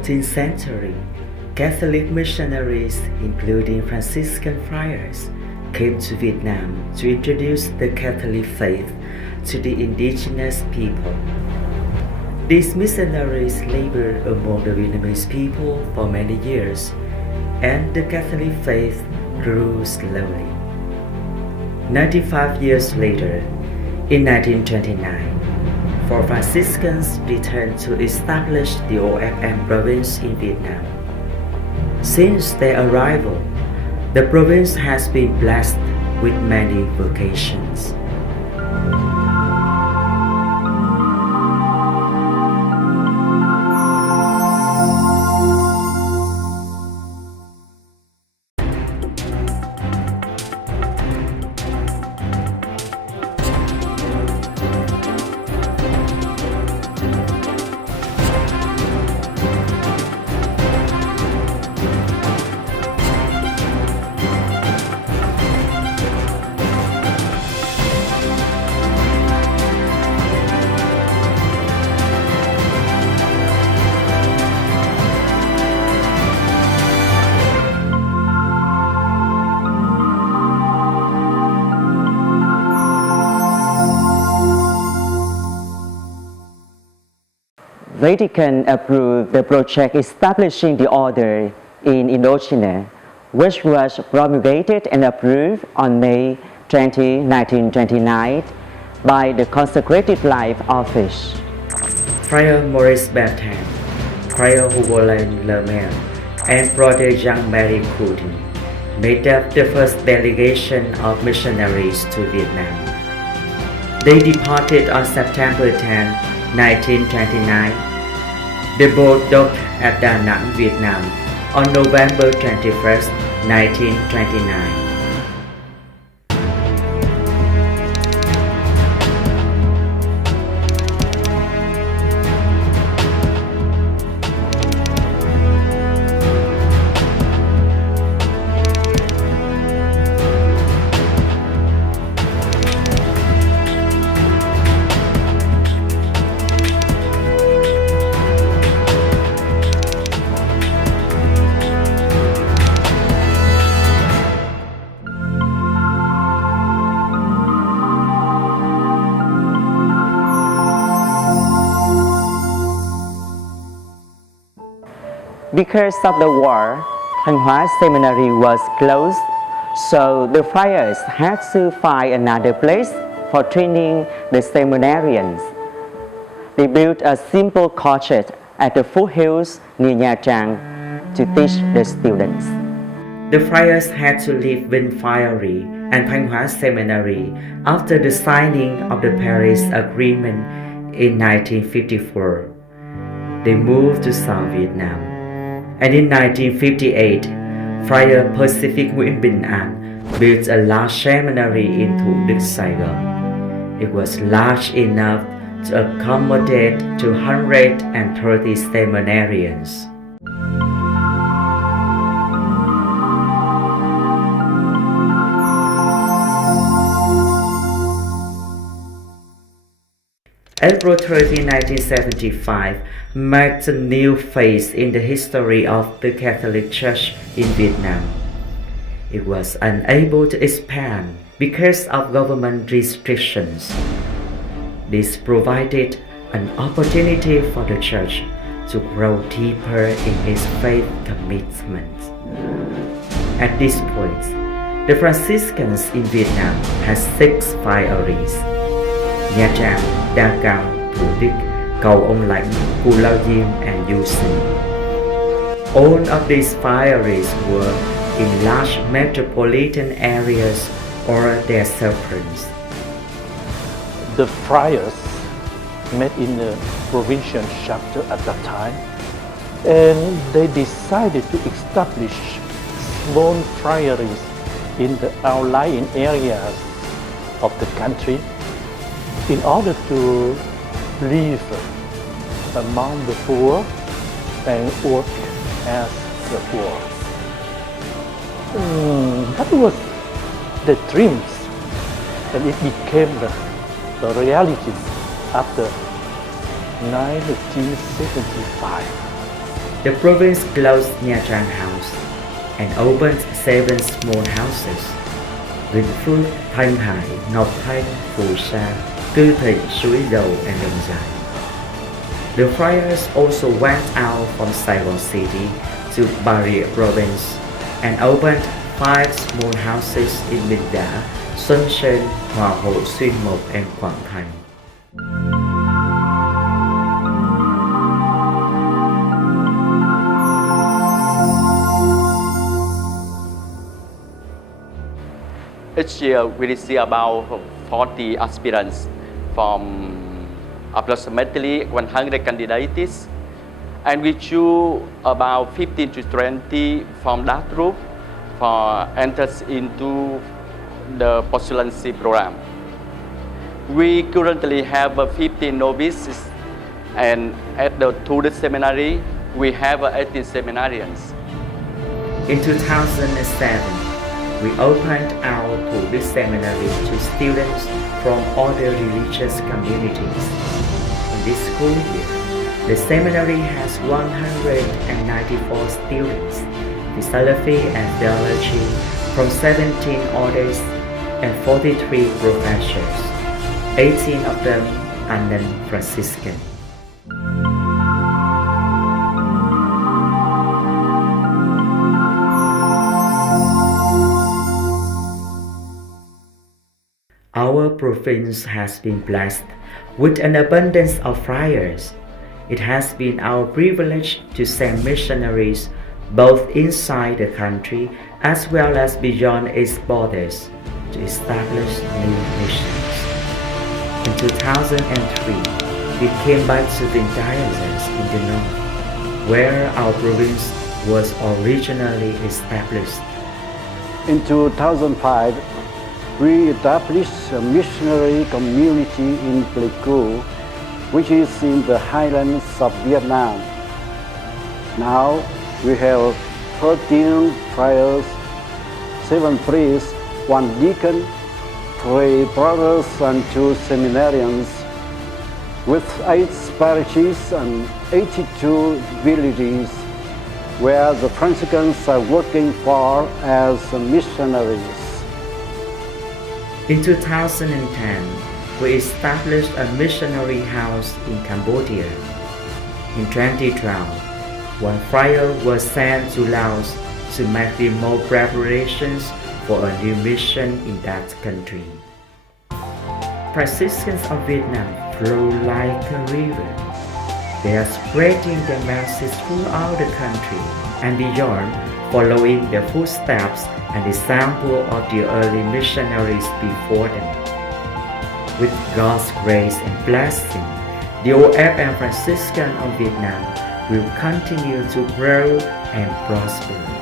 14th century, Catholic missionaries, including Franciscan friars, came to Vietnam to introduce the Catholic faith to the indigenous people. These missionaries labored among the Vietnamese people for many years, and the Catholic faith grew slowly. 95 years later, in 1929, four Franciscans returned to establish the OFM province in Vietnam. Since their arrival, the province has been blessed with many vocations. Vatican approved the project establishing the order in Indochina, which was promulgated and approved on May 20, 1929 by the Consecrated Life Office. Friar Maurice Bertin, Friar Hugolan Lermel, and Brother Jean-Marie Coudin made up the first delegation of missionaries to Vietnam. They departed on September 10, 1929. The boat docked at Da Nang, Vietnam on November 21, 1929. Because of the war, Thanh Hóa Seminary was closed, so the friars had to find another place for training the seminarians. They built a simple cottage at the foothills near Nha Trang to teach the students. The friars had to leave Vinh Friary and Thanh Hóa Seminary after the signing of the Paris Agreement in 1954. They moved to South Vietnam. And in 1958, Friar Pacific Nguyễn Bình An built a large seminary in Thủ Đức, Saigon. It was large enough to accommodate 230 seminarians. April 30, 1975 marked a new phase in the history of the Catholic Church in Vietnam. It was unable to expand because of government restrictions. This provided an opportunity for the Church to grow deeper in its faith commitment. At this point, the Franciscans in Vietnam had 6 friaries: Nha Trang, Đa Cao, Thủ Đức, Cầu Ông Lãnh, Cù Lao Diêm, and Du Sinh. All of these friaries were in large metropolitan areas or their suburbs. The friars met in the provincial chapter at that time, and they decided to establish small friaries in the outlying areas of the country in order to live among the poor and work as the poor. That was the dreams, and it became the reality after 1975. The province closed Nha Trang House and opened 7 small houses: Vĩnh Phước, Thanh Hải, Ngọc Thanh, Phù Sa, Cư Thịnh, Suối Dầu, and Đồng Giải. The friars also went out from Saigon City to Bà Rịa province and opened 5 small houses in Bình Đã, Xuân Sơn, Hòa Hộ, Xuyên Mộc, and Quảng Thành. Each year we receive about 40 aspirants from approximately 100 candidates, and we choose about 15 to 20 from that group for entrance into the postulancy program. We currently have 15 novices, and at the tourist seminary we have 18 seminarians. In 2007, we opened our tourist seminary to students from other religious communities. In this school year, the seminary has 194 students, philosophy and theology from 17 orders and 43 professors. 18 of them are non-Franciscan. Our province has been blessed with an abundance of friars. It has been our privilege to send missionaries both inside the country as well as beyond its borders to establish new missions. In 2003, we came back to the diocese in the north, where our province was originally established. In 2005, we established a missionary community in Pleiku, which is in the highlands of Vietnam. Now we have 13 friars, 7 priests, 1 deacon, 3 brothers and 2 seminarians, with 8 parishes and 82 villages where the Franciscans are working for as missionaries. In 2010, we established a missionary house in Cambodia. In 2012, 1 friar was sent to Laos to make remote preparations for a new mission in that country. Franciscans of Vietnam flow like a river. They are spreading their message throughout the country and beyond, following the footsteps and example of the early missionaries before them. With God's grace and blessing, the OFM Franciscan of Vietnam will continue to grow and prosper.